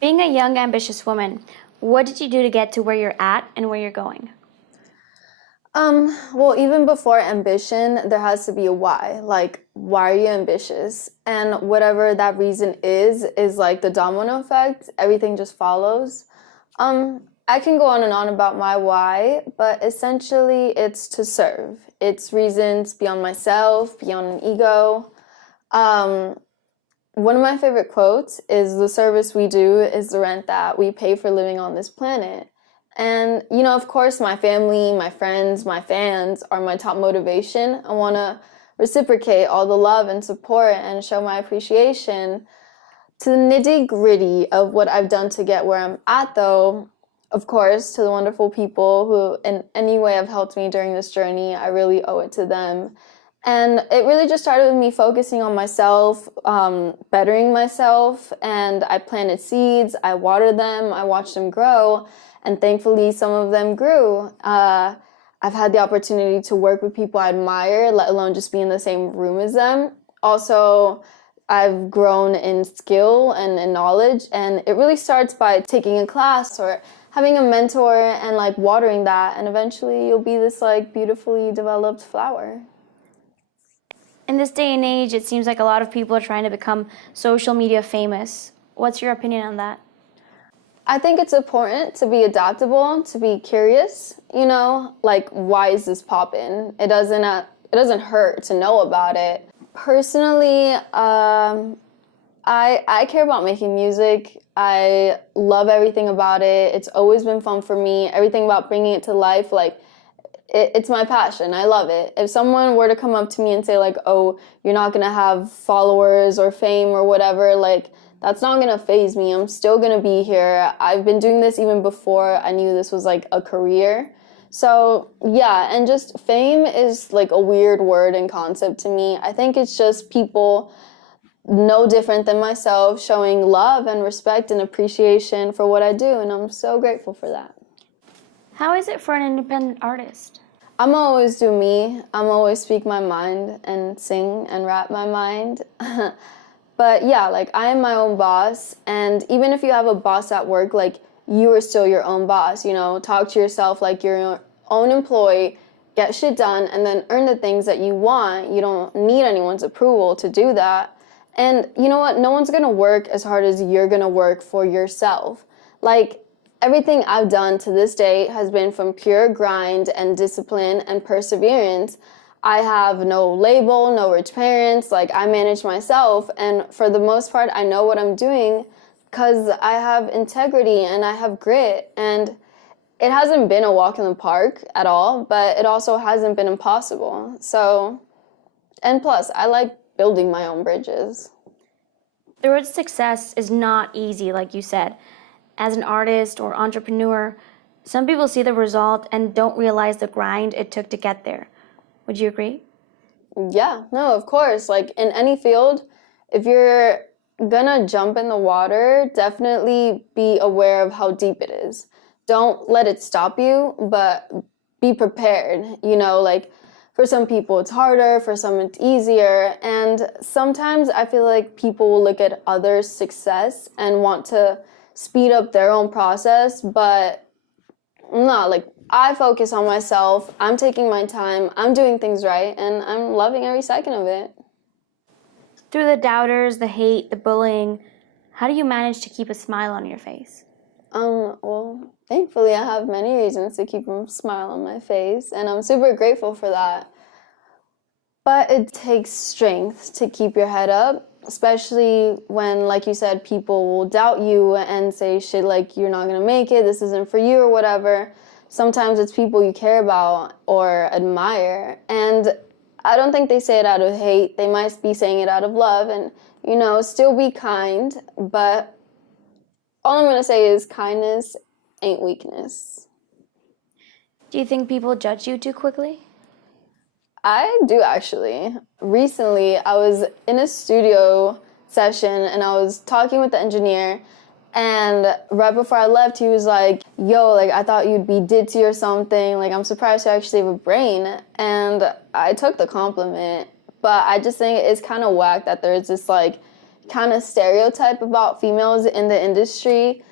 Being a young, ambitious woman, what did you do to get to where you're at and where you're going? Well, even before ambition, there has to be a why. Like, why are you ambitious? And whatever that reason is like the domino effect. Everything just follows. I can go on and on about my why, but essentially it's to serve. It's reasons beyond myself, beyond an ego. Um, One of my favorite quotes is the service we do is the rent that we pay for living on this planet. And, of course, my family, my friends, my fans are my top motivation. I want to reciprocate all the love and support and show my appreciation. To the nitty gritty of what I've done to get where I'm at, though, of course, to the wonderful people who in any way have helped me during this journey, I really owe it to them. And it really just started with me focusing on myself, bettering myself, and I planted seeds, I watered them, I watched them grow, and thankfully some of them grew. I've had the opportunity to work with people I admire, let alone just be in the same room as them. Also, I've grown in skill and in knowledge, and it really starts by taking a class or having a mentor and like watering that, and eventually you'll be this like beautifully developed flower. In this day and age, it seems like a lot of people are trying to become social media famous. What's your opinion on that? I think it's important to be adaptable, to be curious, like why is this poppin'? It doesn't hurt to know about it. Personally, I care about making music. I love everything about it. It's always been fun for me. Everything about bringing it to life, like it's my passion. I love it. If someone were to come up to me and say like, "Oh, you're not gonna have followers or fame or whatever," like that's not gonna faze me. I'm still gonna be here. I've been doing this even before I knew this was like a career. So yeah, and just fame is like a weird word and concept to me. I think it's just people no different than myself showing love and respect and appreciation for what I do, and I'm so grateful for that. How is it for an independent artist? I'm always do me. I'm always speak my mind and sing and rap my mind. But yeah, like I am my own boss, and even if you have a boss at work, like you are still your own boss, talk to yourself like you're your own employee, get shit done, and then earn the things that you want. You don't need anyone's approval to do that. And you know what? No one's gonna work as hard as you're gonna work for yourself. Like, everything I've done to this day has been from pure grind and discipline and perseverance. I have no label, no rich parents, like I manage myself, and for the most part I know what I'm doing because I have integrity and I have grit, and it hasn't been a walk in the park at all, but it also hasn't been impossible. So, and plus, I like building my own bridges. The road to success is not easy, like you said. As an artist or entrepreneur, some people see the result and don't realize the grind it took to get there. Would you agree? Yeah, no, of course. Like in any field, if you're gonna jump in the water, definitely be aware of how deep it is. Don't let it stop you, but be prepared. Like for some people it's harder, for some it's easier. And sometimes I feel like people will look at others' success and want to speed up their own process, but no, like I focus on myself. I'm taking my time. I'm doing things right, and I'm loving every second of it. Through the doubters, the hate, the bullying, how do you manage to keep a smile on your face? Well, thankfully I have many reasons to keep a smile on my face, and I'm super grateful for that. But it takes strength to keep your head up, especially when, like you said, people will doubt you and say shit like you're not gonna make it, this isn't for you or whatever. Sometimes it's people you care about or admire, and I don't think they say it out of hate. They might be saying it out of love, and still be kind, but all I'm gonna say is kindness ain't weakness. Do you think people judge you too quickly? I do actually. Recently, I was in a studio session and I was talking with the engineer, and right before I left, he was like, "Yo, like I thought you'd be ditzy or something. Like I'm surprised you actually have a brain." And I took the compliment, but I just think it's kind of whack that there's this like kind of stereotype about females in the industry.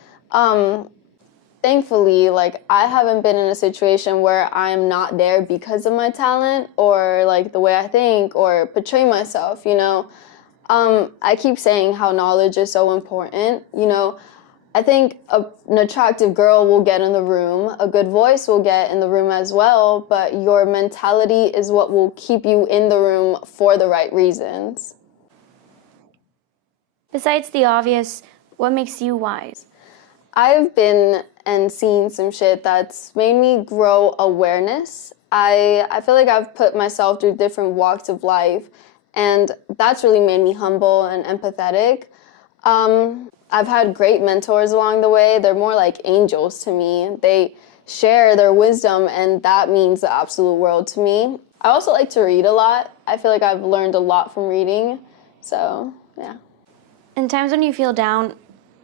Thankfully, like, I haven't been in a situation where I'm not there because of my talent or like the way I think or portray myself, you know. I keep saying how knowledge is so important, you know. I think an attractive girl will get in the room, a good voice will get in the room as well, but your mentality is what will keep you in the room for the right reasons. Besides the obvious, what makes you wise? I've been and seen some shit that's made me grow awareness. I feel like I've put myself through different walks of life, and that's really made me humble and empathetic. I've had great mentors along the way. They're more like angels to me. They share their wisdom, and that means the absolute world to me. I also like to read a lot. I feel like I've learned a lot from reading, so yeah. In times when you feel down,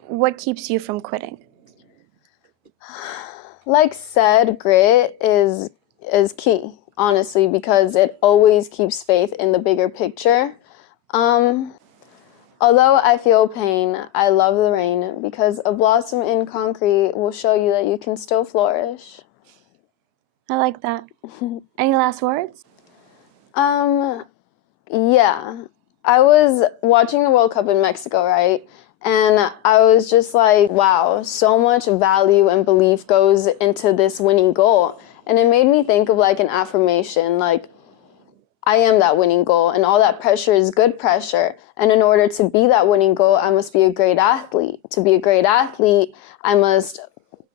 what keeps you from quitting? Like said, grit is key, honestly, because it always keeps faith in the bigger picture. Although I feel pain, I love the rain because a blossom in concrete will show you that you can still flourish. I like that. Any last words? Yeah. I was watching the World Cup in Mexico, right? And I was just like, wow, so much value and belief goes into this winning goal. And it made me think of like an affirmation, like, I am that winning goal, and all that pressure is good pressure. And in order to be that winning goal, I must be a great athlete. To be a great athlete, I must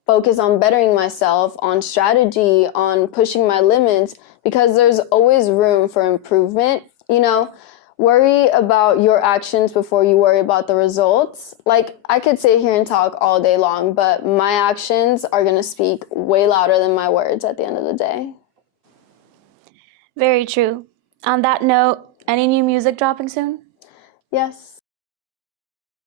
focus on bettering myself, on strategy, on pushing my limits, because there's always room for improvement, you know? Worry about your actions before you worry about the results. Like, I could sit here and talk all day long, but my actions are going to speak way louder than my words at the end of the day. Very true. On that note, any new music dropping soon? Yes.